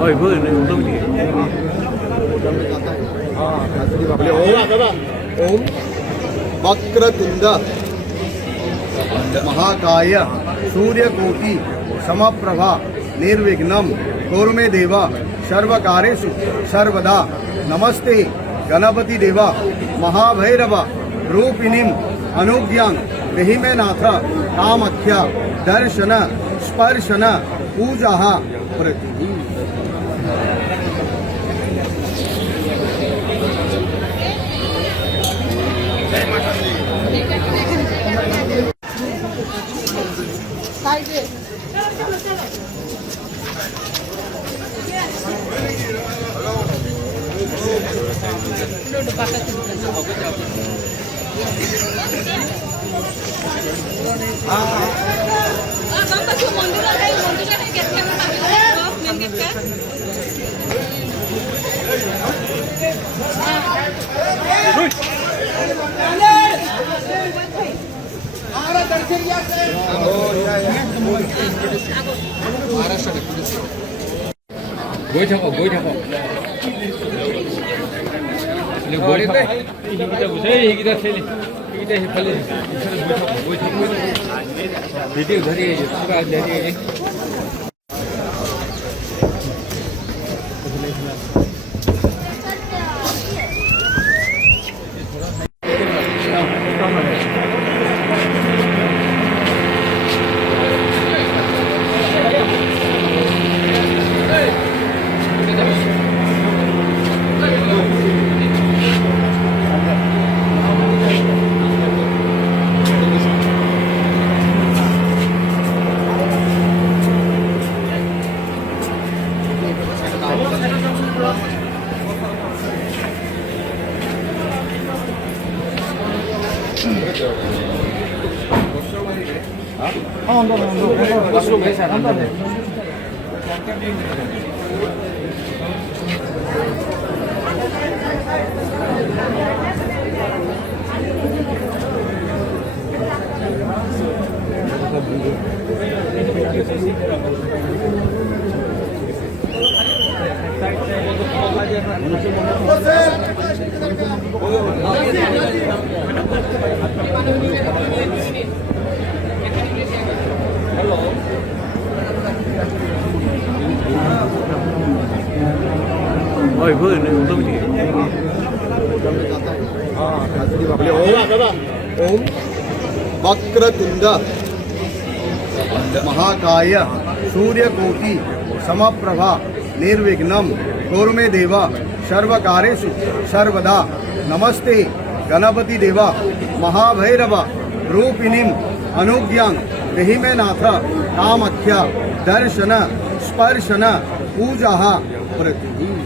Ôi vừa này tôi gì? ओम वक्रतुंड महाकाय सूर्यकोटि समप्रभा निर्विघ्नं कुरु मे देवा सर्वकार्येषु सर्वदा नमस्ते गणपति देवा महाभैरव रूपिणीं अनुज्ञां देहि मे नाथ कामाख्या दर्शन स्पर्शन पूजा प्रति Gối thẳng gối thẳng Liệu gối thẳng kita sini kita hipali gối thẳng video dari suka dari Ôi vừa này tôi gì? ओम वक्रतुंड महाकाय सूर्यकोटि समप्रभा निर्विघ्नं कुरु मे देवा सर्वकार्येषु सर्वदा नमस्ते गणपति देवा महाभैरव रूपिणीं अनुज्ञां देहि मे नाथ कामाख्या दर्शन स्पर्शन पूजा प्रति